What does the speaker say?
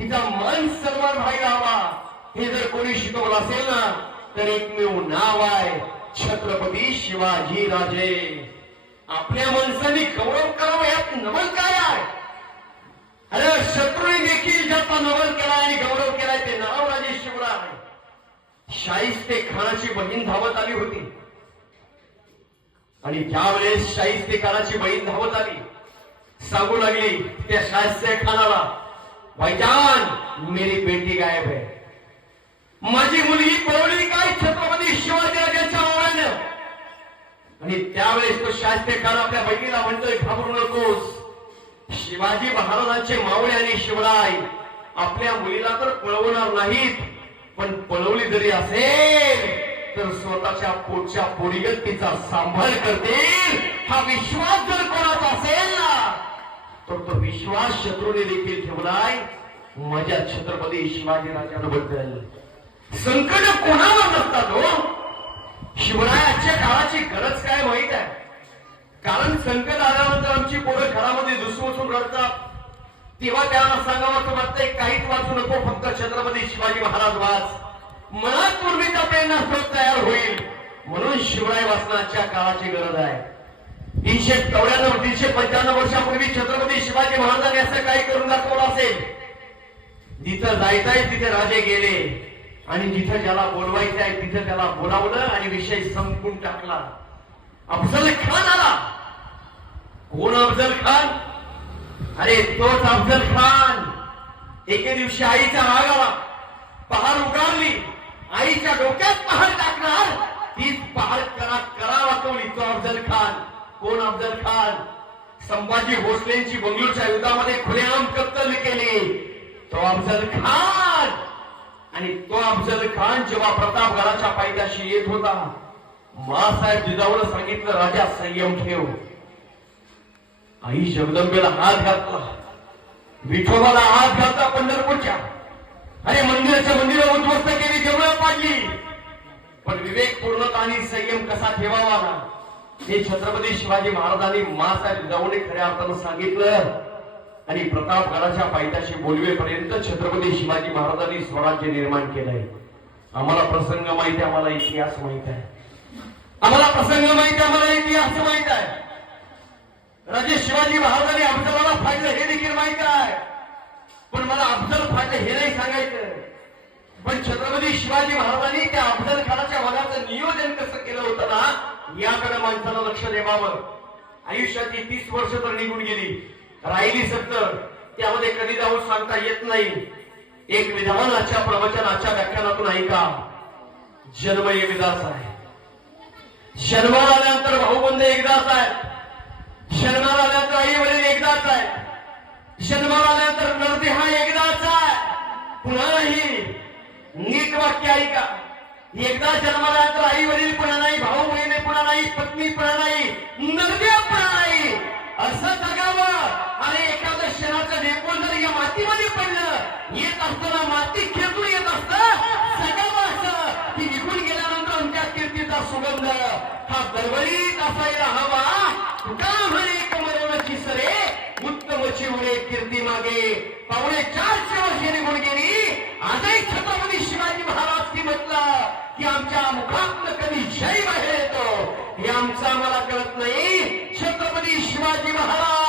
तिचा मान सन्मान व्हायला हवा. हे जर कोणी शिकवलं असेल ना तर एकमेव नाव आहे छत्रपती शिवाजी राजे. आपल्या माणसांनी गौरव करावा यात नवल काय आहे? अरे शत्रूने देखील ज्याचा नवल केला आणि गौरव केलाय ते नाव राजे शिवराय. शाहिस्ते खानाची बहीण धावत आली होती आणि ज्यावेळेस शाहिस्ते खानाची बहीण धावत आली सांगू लागली त्या शाहिस्ते खानाला, भाईजान मेरी बेटी गायब है. माझी मुलगी पळवली काय छत्रपती शिवाजीराजांच्या मावळ्यानं. आणि त्यावेळेस तो शाहिस्ते खान आपल्या बहिणीला म्हणतोय, घाबरू नकोस, शिवाजी महाराजांचे मावळे आणि शिवराय आपल्या मुलीला तर पळवणार नाहीत, पण पळवली जरी असेल तर स्वतःच्या पोटच्या पोरीगत तिचा सांभाळ करतील. हा विश्वास जर कोणाचा असेल ना तर तो विश्वास शत्रूने देखील ठेवलाय माझ्या छत्रपती शिवाजी राजांबद्दल. संकट कोणावर नसतात हो. शिवरायाच्या काळाची गरज काय माहित आहे? कारण संकट आल्यानंतर आमची पोरं घरामध्ये दुसवसून रडतात, तेव्हा त्यांना सांगावं असं वाटतंय काहीच वाचू नको, फक्त छत्रपती शिवाजी महाराज वाच. मनात पूर्वीचा प्रेरणा स्रोत तयार होईल. म्हणून शिवराय वाचनाच्या काळाची गरज आहे. 394-395 वर्षापूर्वी छत्रपती शिवाजी महाराजांनी असं काही करून दाखवलं असेल. जिथं जायचंय तिथे राजे गेले आणि जिथं ज्याला बोलवायचं आहे तिथं त्याला बोलावलं आणि विषय संपून टाकला. अफजल खान आला. कोण अफजल खान? अरे तोच अफजल खान. एके दिवशी आईचा राग आला, पहार उगारली, आईच्या डोक्यात पहार टाकणार, तीच पहार करा वाचवली तो अफजल खान. कोण अफजल खान? संभाजी भोसलेंची बंगळूरच्या युद्धामध्ये खुलेआम कत्तल केली तो अफजल खान. आणि तो अफजल खान जेव्हा प्रतापगडाच्या पायथ्याशी येत होता, मासाहेब जिजाऊला सांगितलं, राजा संयम ठेव. आई जगदंबेला हात घातला, विठोबाला हात घातला पंढरपूरच्या. अरे मंदिर उद्ध्वस्त केली, देवळं पाडली, पण विवेकपूर्णता आणि संयम कसा ठेवावा ना हे छत्रपती शिवाजी महाराजांनी मासाहेब जिजाऊने खऱ्या अर्थानं सांगितलं. आणि प्रतापगडाच्या पायथ्याशी बोलवेपर्यंत छत्रपती शिवाजी महाराजांनी स्वराज्य निर्माण केलंय. आम्हाला प्रसंग माहिती आहे, आम्हाला इतिहास माहित आहे, आम्हाला प्रसंग माहिती, आम्हाला इतिहास माहित आहे. राजे शिवाजी महाराजांनी अफजलाला फाडलं हे देखील माहित आहे, पण मला अफजल फाडलं हे नाही सांगायचं. पण छत्रपती शिवाजी महाराजांनी त्या अफजल खानाच्या वधाचं नियोजन कसं केलं होतं ना याकडे माणसाला लक्ष द्यावं. आयुष्याची 30 वर्ष तर निघून गेली, राहिली 70. त्यामध्ये कधी जाऊन सांगता येत नाही. एक विधानाच्या प्रवचनाच्या व्याख्यानातून ऐका. जन्म एकदाच आहे, जन्माला आल्यानंतर भाऊबंद एकदाच आहे, जन्माला आल्यानंतर आई वडील एकदाच आहे, जन्माला आल्यानंतर नरदेह एकदाच आहे. पुन्हा नाही. नीट वाक्य ऐका. एकदा जन्माला आल्यानंतर आई वडील पुन्हा नाही, भाऊ बहिणी पुन्हा नाही, पत्नी पुन्हा नाही, नरदेह पुन्हा नाही. असं जगावं. आणि एखाद्या क्षणाचं ढेकून जर या मातीमध्ये पडलं, येत असताना माती खेचून येत असतं, जगावं असं की निघून गेल्यानंतर आमच्या कीर्तीचा सुगंध हा दरवळीत असायला हवा. तुका म्हणे कमरवची सरे उत्तम चिवरे कीर्ती मागे. 450 वर्षे निघून गेली, आजही छत्रपती शिवाजी महाराज की म्हटलं की आमच्या मुखात कधी जय बाहेर येतो हे आमचं आम्हाला कळत नाही. छत्रपती शिवाजी महाराज